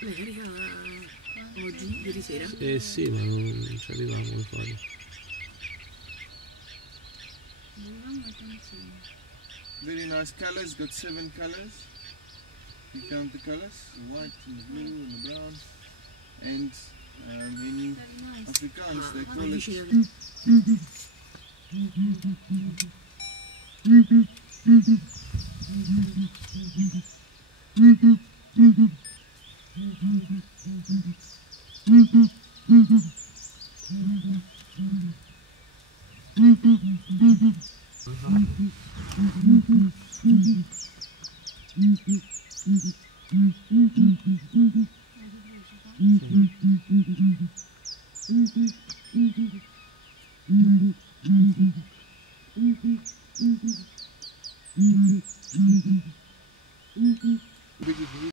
Magari oggi, ieri sera? Sì, ma non ci arrivavamo fuori. Very nice colors, got 7 colors. You count the colors, the white and the blue and the brown. And in Afrikaans they call it